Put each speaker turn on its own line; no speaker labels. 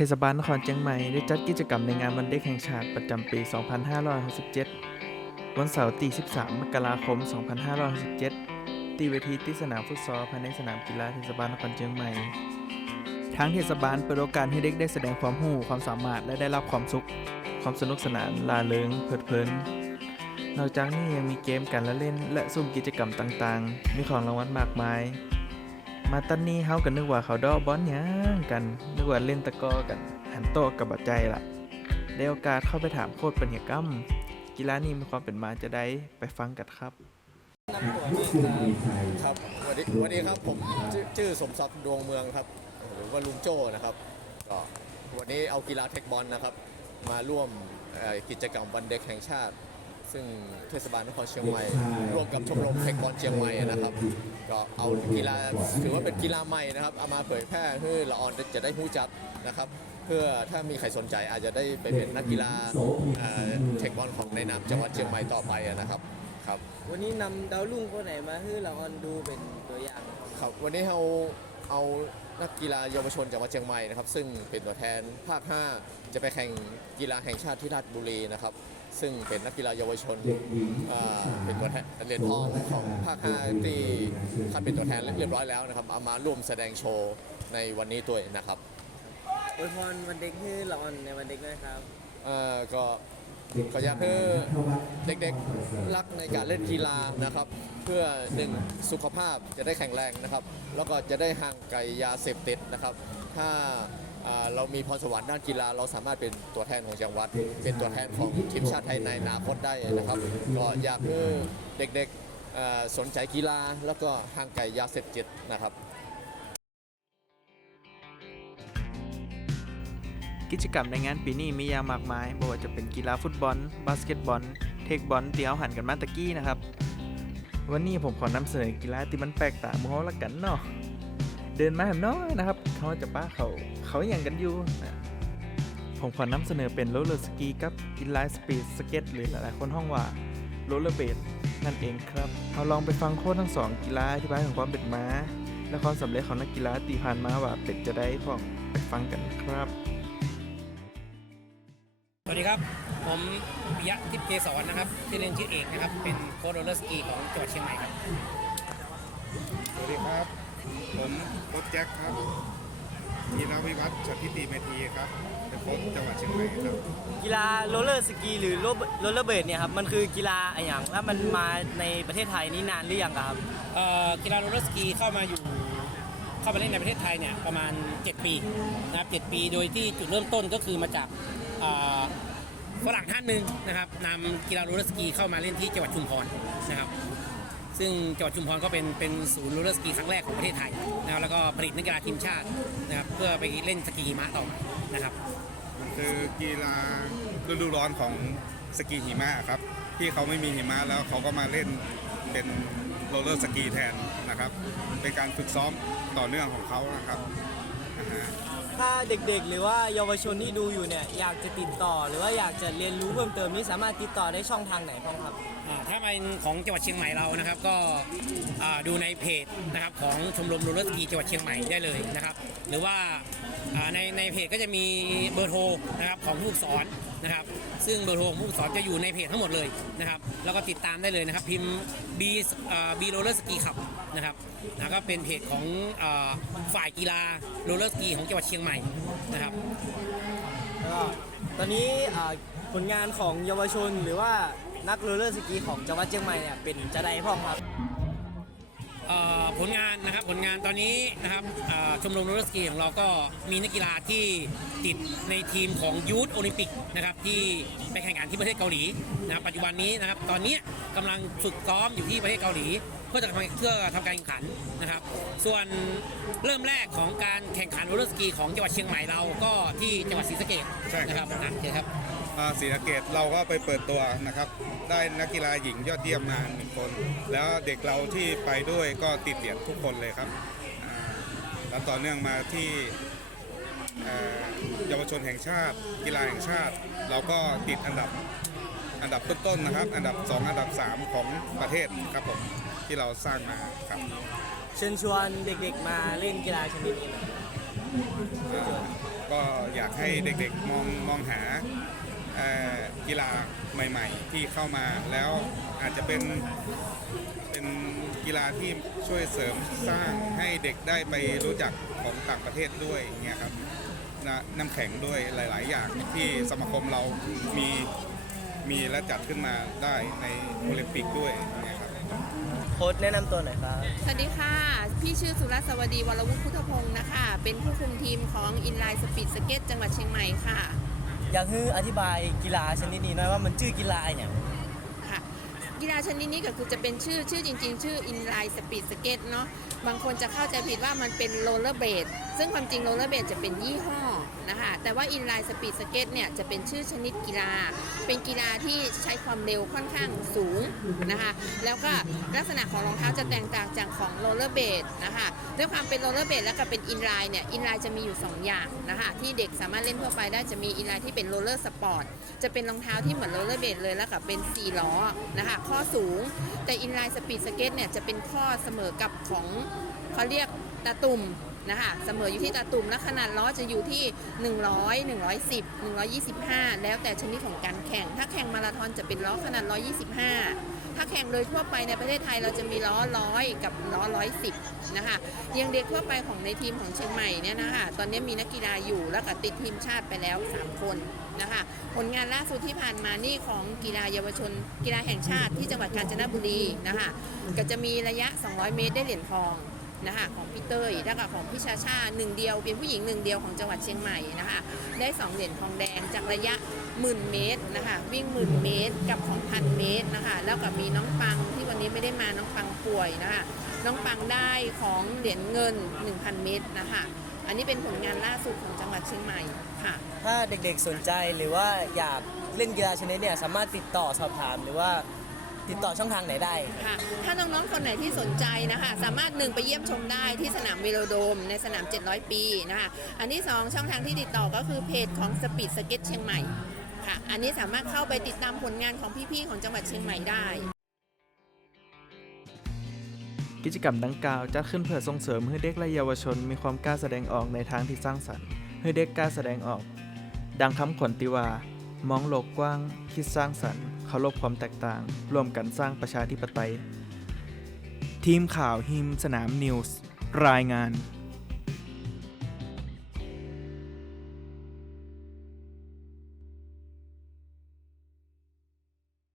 ทศบาลนครเชียงใหม่ได้จัดกิจกรรมในงานวันเด็กแห่งชาติประจำปี 2567 วันเสาร์ที่13 มกราคม 2567 ที่เวทีที่สนามฟุตซอลภายในสนามกีฬาเทศบาลนครเชียงใหม่ ทางเทศบาลเปิดโอกาสให้เด็กได้แสดงความรู้ความสามารถและได้รับความสุข ความสนุกสนานลาเริงเพลิดเพลิน นอกจากนี้ยังมีเกมการละเล่น และซุ่มกิจกรรมต่างๆ มีของรางวัลมากมาย มาตันนี้เฮาก็นึกว่าเขาดอบอลยังกันนึกว่าเล่นตะก้อกันหันโตะกับบัดใจล่ะได้โอกาสเข้าไปถามโค้ชปัญญากรรม กีฬานี้มีความเป็นมาจะได้ไปฟังกันครับ
ครับสวัสดีสวัสดีครับผมชื่อสมศักดิ์ดวงเมืองครับ หรือว่าลุงโจ้นะครับก็วันนี้เอากีฬาเทคบอลนะครับ มาร่วมกิจกรรมวันเด็กแห่งชาติ ซึ่งเทศบาลนครเชียงใหม่ร่วมกับชมรมเทคบอลเชียงใหม่นะครับ ก็เอากีฬาถือว่าเป็นกีฬาใหม่นะครับเอามาเผยแพร่ให้ละออนจะได้รู้จักนะครับ เพื่อถ้ามีใครสนใจอาจจะได้ไปเป็นนักกีฬาเอ่อเทคบอลของในนามจังหวัดเชียงใหม่ต่อไปนะครับครับ
วันนี้นำดาวรุ่งคนไหนมาให้เราออนดูเป็นตัวอย่าง
ครับวันนี้เราเอา นักกีฬาเยาวชนจากวัดเชียงใหม่นะครับ ซึ่งเป็นตัวแทนภาค 5 จะไปแข่งกีฬาแห่งชาติที่ราชบุรีนะครับ ซึ่งเป็นนักกีฬาเยาวชนอ่าเป็นตัวแทนเหรียญทองของภาค 5 ที่คัดเป็นตัวแทนเรียบร้อยแล้วนะครับเอามาร่วมแสดงโชว์ในวันนี้ตัวเองนะครับ
อวยพรวันเด็กให้เราออนในวันเด็กด้วยครับ
เอ่อก็ ขออยากให้เด็กๆรักในการเล่นกีฬานะครับ เพื่อหนึ่งสุขภาพจะได้แข็งแรงนะครับ แล้วก็จะได้ห่างไกลยาเสพติดนะครับ ถ้าเรามีพรสวรรค์ด้านกีฬาเราสามารถเป็นตัวแทนของจังหวัด เป็นตัวแทนของทีมชาติไทยในอนาคตได้นะครับ ก็อยากให้เด็กๆสนใจกีฬาแล้วก็ห่างไกลยาเสพติดนะครับ
กิจกรรมในงานปีนี้มีอย่างมากมายบ่ว่าจะเป็นกีฬาฟุตบอล บาสเกตบอล เทคบอลที่เอาหันกันมาตะกี้นะครับ วันนี้ผมขอนำเสนอกีฬาที่มันแปลกตาหมู่เฮาละกันเนาะ เดินมาหน้อยนะครับ เขาจะป้าเขาเขาอย่างกันอยู่นะผมขอนำเสนอเป็นโรลเลอร์สกีกับอินไลน์สปีดสเก็ตหรือหลายๆคนห้องว่าโรลเลอร์เบดนั่นเองครับเราลองไปฟังโค้ชทั้งสองกีฬาอธิบายของความเป็นมาและความสำเร็จของนักกีฬาตีผ่านมาว่าเป็นจะได้พ้องไปฟังกันครับ
ดีครับ ผมปิยะทิพย์เกษรนะครับที่อเล่นชื่อเอกนะครับ เป็นโค้ชโรลเลอร์สกีของจังหวัดเชียงใหม่ครับ
สวัสดีครับ ผมโค้ชแจ็คครับธีรวิวัฒน์สัตย์ทิติเมธีครับเป็นโค้ชจังหวัดเชียงใหม่ครับ
กีฬาโรลเลอร์สกีหรือโรลเลอร์เบดเนี่ยครับมันคือกีฬาอะไรอย่างแล้วมันมาในประเทศไทยนี่นานหรือยังครับ
เอ่อกีฬาโรลเลอร์สกีเข้ามาอยู่เข้ามาเล่นในประเทศไทยเนี่ยประมาณ 7 ปีนะครับ7ปีโดยที่จุดเริ่มต้นก็คือมาจากเอ่อ ฝรั่งท่านหนึ่งนะครับนำกีฬาโรลเลอร์สกีเข้ามาเล่นที่จังหวัดชุมพรนะครับ ซึ่งจังหวัดชุมพรก็เป็นเป็นศูนย์โรลเลอร์สกีครั้งแรกของประเทศไทยนะครับแล้วก็ผลิตนักกีฬาทีมชาตินะครับเพื่อไปเล่นสกีหิมะต่อนะครับ
คือกีฬาฤดูร้อนของสกีหิมะครับ ที่เขาไม่มีหิมะแล้วเขาก็มาเล่นเป็นโรลเลอร์สกีแทนนะครับ เป็นการฝึกซ้อมต่อเนื่องของเขานะครับ
ถ้าเด็กๆ หรือว่าเยาวชนที่ดูอยู่เนี่ยอยากจะติดต่อหรือว่าอยากจะเรียนรู้เพิ่มเติมนี่สามารถติดต่อได้ช่องทางไหนบ้างครับ
อ่า ถ้าเป็นของจังหวัดเชียงใหม่เรานะครับ ก็ดูในเพจนะครับของชมรมโรลเลอร์สกีจังหวัดเชียงใหม่ได้เลยนะครับ หรือว่าในในเพจก็จะมีเบอร์โทรนะครับของผู้สอนนะครับ ซึ่งเบอร์โทรของผู้สอนจะอยู่ในเพจทั้งหมดเลยนะครับ แล้วก็ติดตามได้เลยนะครับ พิมพ์ B บีโรลเลอร์สกีขับนะครับแล้วก็เป็นเพจของอฝ่ายกีฬาโรลเลอร์สกีของจังหวัดเชียงใหม่นะครับ
ก็ตอนนี้ผลงานของเยาวชนหรือว่า นักโรลเลอร์สกีของจังหวัดเชียงใหม่เนี่ยเป็นจะได้พ่องครับ
เอ่อผลงานนะครับผลงานตอนนี้นะครับเอ่อชมรมโรลเลอร์สกีของเราก็มีนักกีฬาที่ติดในทีมของยูทโอลิมปิกนะครับที่ไปแข่งขันที่ประเทศเกาหลีนะครับปัจจุบันนี้นะครับตอนนี้กำลังฝึกซ้อมอยู่ที่ประเทศเกาหลี เพื่อจะทำเพื่อทำการแข่งขันนะครับ ส่วนเริ่มแรกของการแข่งขันโรลเลอร์สกีของจังหวัดเชียงใหม่เราก็ที่จังหวัดศรีสะเกษ
ใช่ครับ
นะครับอะโอเคครับ
อ่า ศรีสะเกดเราก็ไปเปิดตัวนะครับ ได้นักกีฬาหญิงยอดเยี่ยมมาหนึ่งคน แล้วเด็กเราที่ไปด้วยก็ติดเหรียญทุกคนเลยครับอ่าแล้วต่อเนื่องมาที่เอ่อเยาวชนแห่งชาติ กีฬาแห่งชาติ เราก็ติดอันดับอันดับต้นๆนะครับ อันดับ 2 อันดับ 3 ของประเทศครับผมที่เราสร้างมาครับ
เชิญชวนเด็กๆมาเล่นกีฬาชนิดนี้หน่อย
อ่าก็อยากให้เด็กๆมองมองหาเอ่อ กีฬาใหม่ ๆ ที่เข้ามาแล้วอาจจะเป็นเป็นกีฬาที่ช่วยเสริมสร้างให้เด็กได้ไปรู้จักของต่างประเทศด้วยอย่างเงี้ยครับนะน้ำแข็งด้วยหลาย ๆ อย่างที่สมาคมเรามีมีและจัดขึ้นมาได้ในโอลิมปิกด้วยอย่างเงี้ยครับ
โค้ชแนะนำตัวหน่อยครับ
สวัสดีค่ะ พี่ชื่อสุรัตน์สวัสดีวรวุฒิพุทธพงศ์นะคะ เป็นผู้คุมทีมของอินไลน์สปีดสเก็ตจังหวัดเชียงใหม่ค่ะ
อยากให้อธิบายกีฬาชนิดนี้หน่อยว่ามันชื่อกีฬาอย่าง
ค่ะกีฬาชนิดนี้ก็คือจะเป็นชื่อชื่อจริง ๆ ชื่ออินไลน์สปีดสเก็ตเนาะบางคนจะเข้าใจผิดว่ามันเป็นโรลเลอร์เบดซึ่งความจริงโรลเลอร์เบดจะเป็นยี่ห้อ นะคะ แต่ว่าอินไลน์สปีดสเก็ตเนี่ยจะเป็นชื่อชนิดกีฬา เป็นกีฬาที่ใช้ความเร็วค่อนข้างสูงนะคะ แล้วก็ลักษณะของรองเท้าจะแตกต่างจากของโรลเลอร์เบดนะคะด้วยความเป็นโรลเลอร์เบดแล้วก็เป็นอินไลน์เนี่ยอินไลน์จะมีอยู่ 2 อย่างนะคะ ที่เด็กสามารถเล่นทั่วไปได้จะมีอินไลน์ที่เป็นโรลเลอร์สปอร์ตจะเป็นรองเท้าที่เหมือนโรลเลอร์เบดเลยแล้วก็เป็น4ล้อนะคะข้อสูงแต่อินไลน์สปีดสเก็ตเนี่ยจะเป็นข้อเสมอกับของเขาเรียกตาตุ่ม นะคะเสมออยู่ที่ตาตุ่มและขนาดล้อจะอยู่ที่ 100 110 125 แล้วแต่ชนิดของการแข่ง ถ้าแข่งมาราธอนจะเป็นล้อขนาด 125 ถ้าแข่งโดยทั่วไปในประเทศไทยเราจะมีล้อร้อยกับล้อร้อยสิบนะคะยังเด็กทั่วไปของในทีมของเชียงใหม่เนี่ยนะคะตอนนี้มีนักกีฬาอยู่แล้วก็ติดทีมชาติไปแล้ว 3 คนนะคะผลงานล่าสุดที่ผ่านมานี่ของกีฬาเยาวชน กีฬาแห่งชาติที่จังหวัดกาญจนบุรีนะคะก็จะมีระยะ 200 เมตรได้เหรียญทอง นะคะของพี่เต้ยแล้วก็ของพี่ชาชาหนึ่งเดียว เป็นผู้หญิงหนึ่งเดียวของจังหวัดเชียงใหม่นะคะได้ 2 เหรียญทองแดงจากระยะหมื่นเมตรนะคะวิ่งหมื่นเมตรกับของพันเมตรนะคะแล้วก็มีน้องปังที่วันนี้ไม่ได้มาน้องปังป่วยนะคะน้องปังได้ของเหรียญเงิน 1,000 เมตรนะคะอันนี้เป็นผลงานล่าสุดของจังหวัดเชียงใหม่ค่ะ
ถ้าเด็กๆสนใจหรือว่าอยากเล่นกีฬาชนิดเนี่ยสามารถติดต่อสอบถามหรือว่า ติดต่อช่องทางไหนได้
ค่ะถ้าน้องๆ คนไหนที่สนใจนะคะ สามารถหนึ่งไปเยี่ยมชมได้ที่สนามเวโรโดมในสนาม 700 ปีนะคะ อันที่ 2 ช่องทางที่ติดต่อก็คือเพจของสปีดสเก็ตเชียงใหม่ค่ะ อันนี้สามารถเข้าไปติดตามผลงานของพี่ๆ ของจังหวัดเชียงใหม่ได้
กิจกรรมดังกล่าวจัดขึ้นเพื่อส่งเสริมให้เด็กและเยาวชนมีความกล้าแสดงออกในทางที่สร้างสรรค์ ให้เด็กกล้าแสดงออก ดังคำขวัญติว่า มองโลกกว้างคิดสร้างสรรค์ เคารพความแตกต่าง ร่วมกันสร้างประชาธิปไตย ทีมข่าวฮิมสนามนิวส์ รายงาน